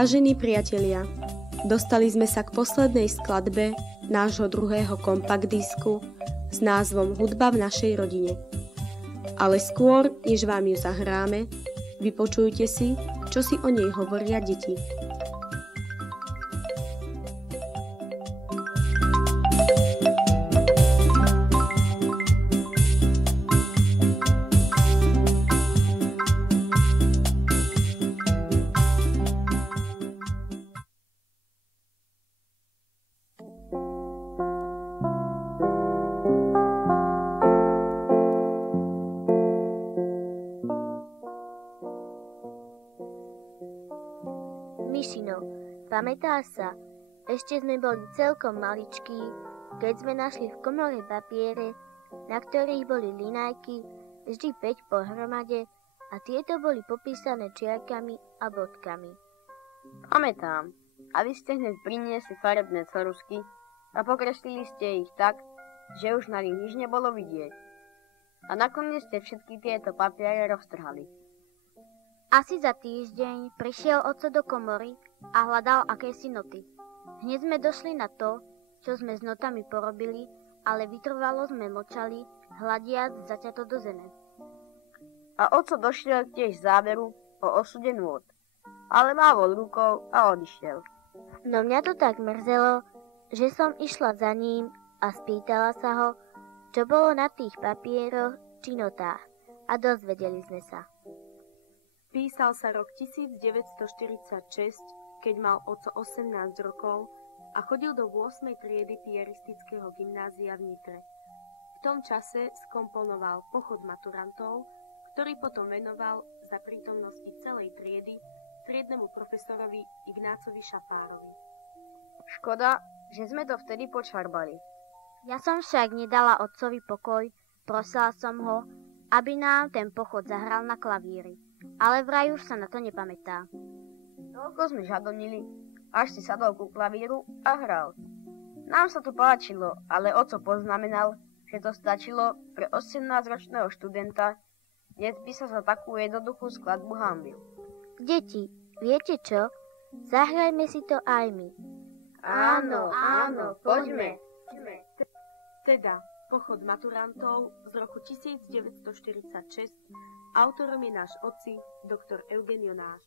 Vážení priatelia, dostali sme sa k poslednej skladbe nášho druhého kompakt disku s názvom Hudba v našej rodine. Ale skôr, než vám ju zahráme, vypočujte si, čo si o nej hovoria deti. Mišino, pamätáš sa? Ešte sme boli celkom maličkí, keď sme našli v komore papiere, na ktorých boli linajky, vždy 5 pohromade, a tieto boli popísané čiarkami a bodkami. Pamätám. A vy ste hneď priniesli farebné corusky a pokreslili ste ich tak, že už na nich nič nebolo vidieť. A nakoniec ste všetky tieto papiere roztrhali. Asi za týždeň prišiel otco do komory a hľadal akési noty. Hneď sme došli na to, čo sme s notami porobili, ale vytrvalo sme mlčali, hľadiac zaťato do zeme. A otco došiel tiež záveru o osude nôd, ale mávol rukou a odišiel. No mňa to tak mrzelo, že som išla za ním a spýtala sa ho, čo bolo na tých papieroch či notách, a dozvedeli sme sa. Písal sa rok 1946, keď mal otco 18 rokov a chodil do 8. triedy piaristického gymnázia v Nitre. V tom čase skomponoval Pochod maturantov, ktorý potom venoval za prítomnosti celej triedy triednemu profesorovi Ignácovi Šapárovi. Škoda, že sme to vtedy počarbali. Ja som však nedala otcovi pokoj, prosila som ho, aby nám ten pochod zahral na klavíri. Ale vraj už sa na to nepamätá. Toľko sme žadonili, až si sadol ku klavíru a hral. Nám sa to páčilo, ale oco poznamenal, že to stačilo pre 18-ročného študenta, dnes by sa za takú jednoduchú skladbu hanbil. Deti, viete čo? Zahrajme si to aj my. Áno, poďme. Teda, Pochod maturantov z roku 1946, autorom je náš otci, doktor Eugen Jonáš.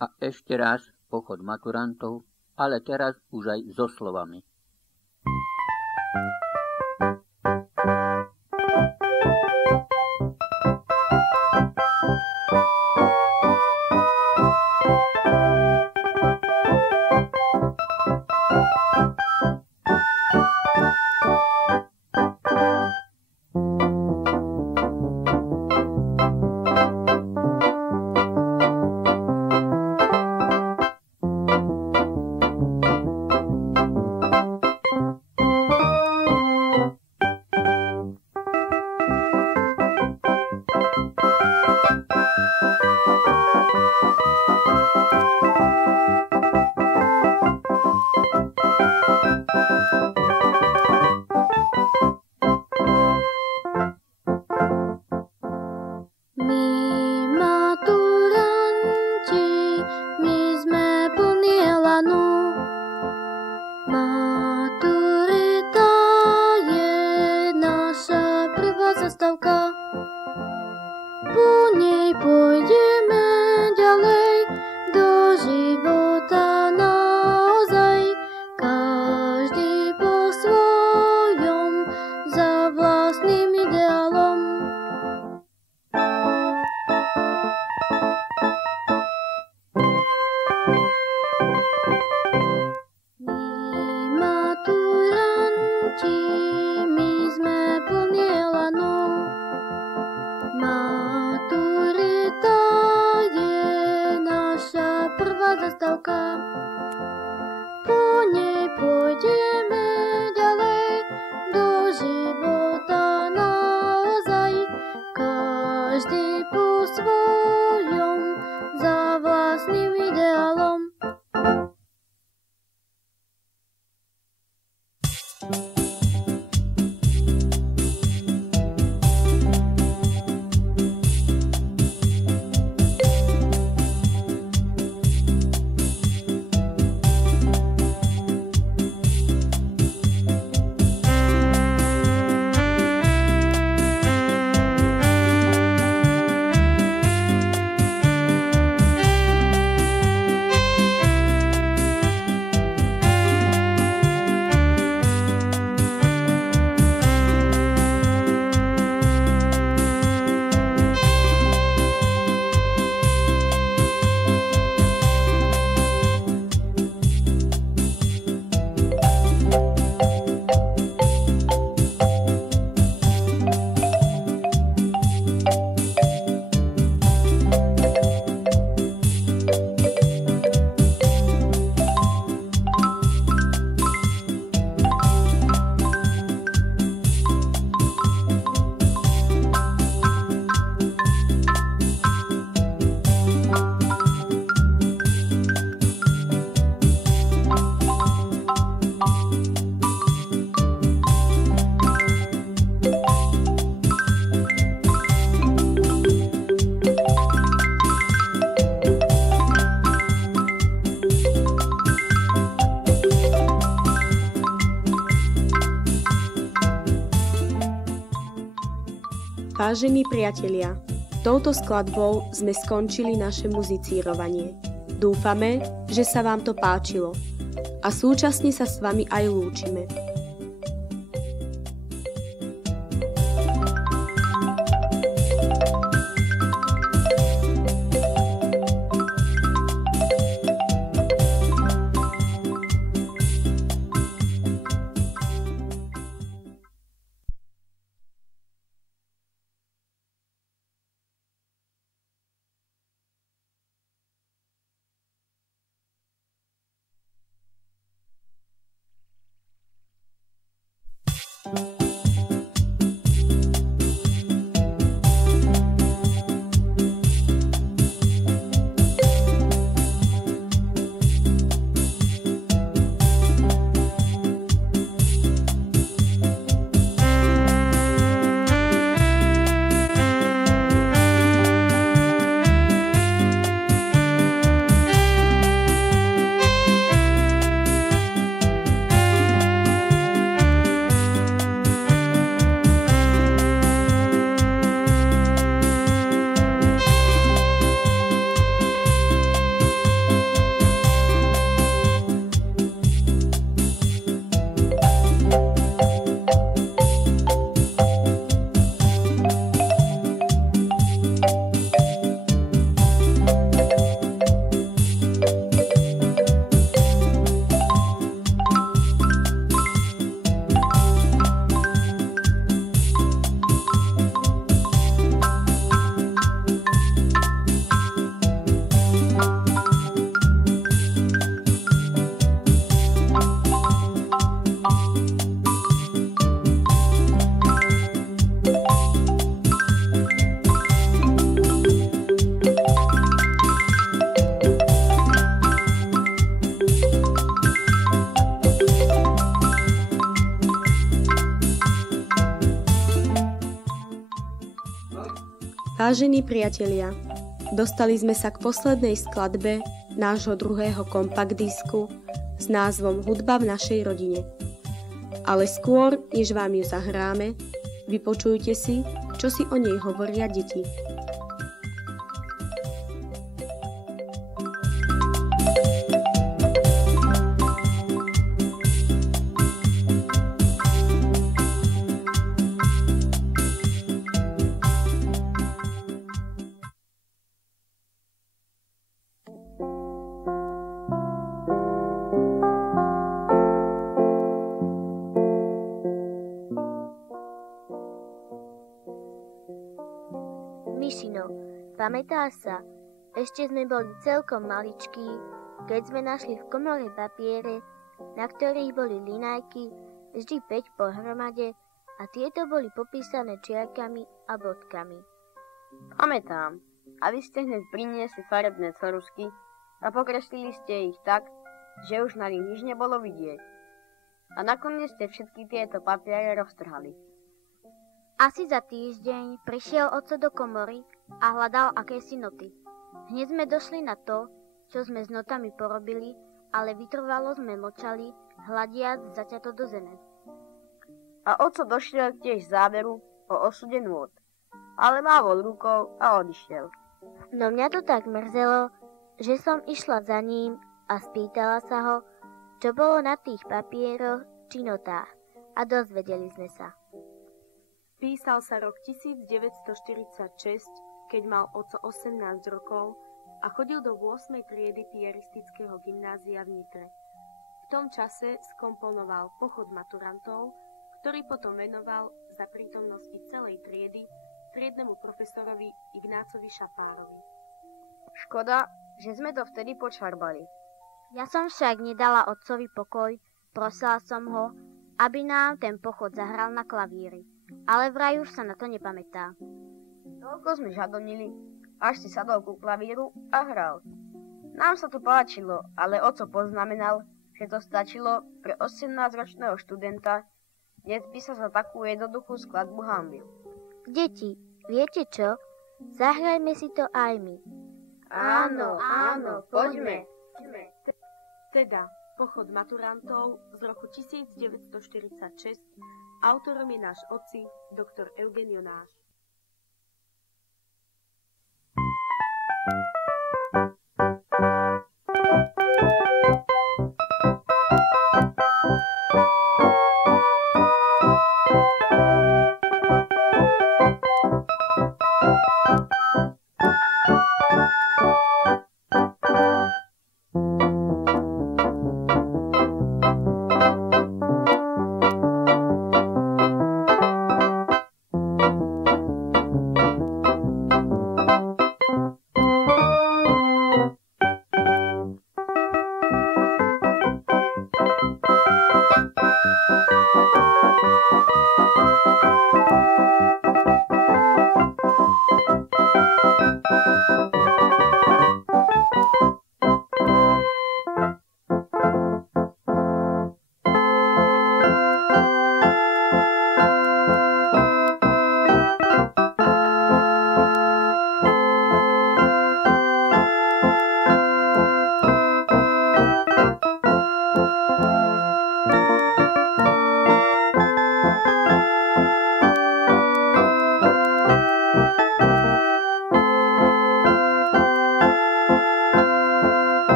A ešte raz Pochod maturantov, ale teraz už aj so slovami. Vážení priatelia, touto skladbou sme skončili naše muzicírovanie. Dúfame, že sa vám to páčilo a súčasne sa s vami aj lúčime. Vážení priatelia, dostali sme sa k poslednej skladbe nášho druhého kompakt disku s názvom Hudba v našej rodine. Ale skôr, než vám ju zahráme, vypočujte si, čo si o nej hovoria deti. Mišino, pamätáš sa? Ešte sme boli celkom maličkí, keď sme našli v komore papiere, na ktorých boli linajky, vždy 5 pohromade a tieto boli popísané čiarkami a bodkami. Pamätám. A vy ste hneď priniesli farebné corusky a pokreslili ste ich tak, že už na nich nič nebolo vidieť. A nakoniec ste všetky tieto papiere roztrhali. Asi za týždeň prišiel oco do komory a hľadal akési noty. Hneď sme došli na to, čo sme s notami porobili, ale vytrvalo sme mlčali, hľadiac zaťato do zeme. A oco došiel tiež záveru o osude nôd, ale mávol rukou a odišiel. No mňa to tak mrzelo, že som išla za ním a spýtala sa ho, čo bolo na tých papieroch či notách, a dozvedeli sme sa. Písal sa rok 1946, keď mal oco 18 rokov a chodil do 8. triedy piaristického gymnázia v Nitre. V tom čase skomponoval Pochod maturantov, ktorý potom venoval za prítomnosti celej triedy triednemu profesorovi Ignácovi Šafárovi. Škoda, že sme to vtedy počarbali. Ja som však nedala otcovi pokoj, prosila som ho, aby nám ten pochod zahral na klavíri. Ale vraj už sa na to nepamätá. Toľko sme žadonili, až si sadol ku klavíru a hral. Nám sa to páčilo, ale oco poznamenal, že to stačilo pre 18-ročného študenta, dnes by sa za takú jednoduchú skladbu hanbil. Deti, viete čo? Zahrajme si to aj my. Áno, poďme. Teda, Pochod maturantov z roku 1946, autorom je náš oci, doktor Eugen Jonáš.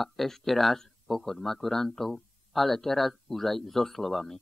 A ešte raz pochod maturantov, ale teraz už aj so slovami.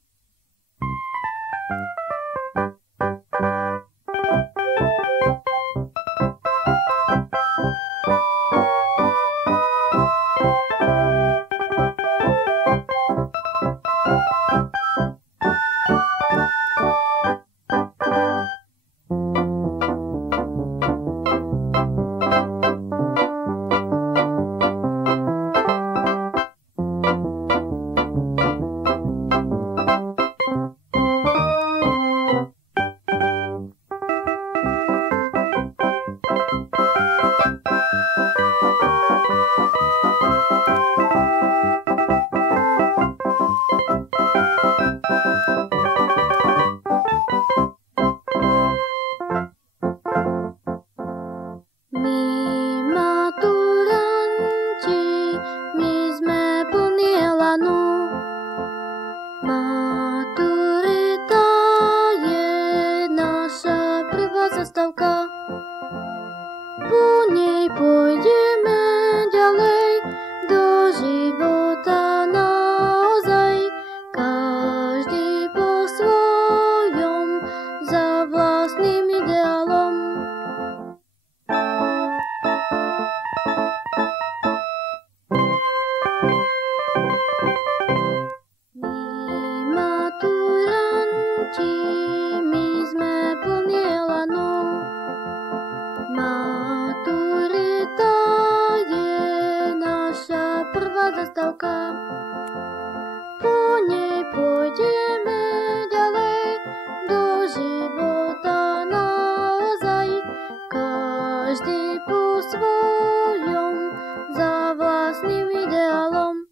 ideálom.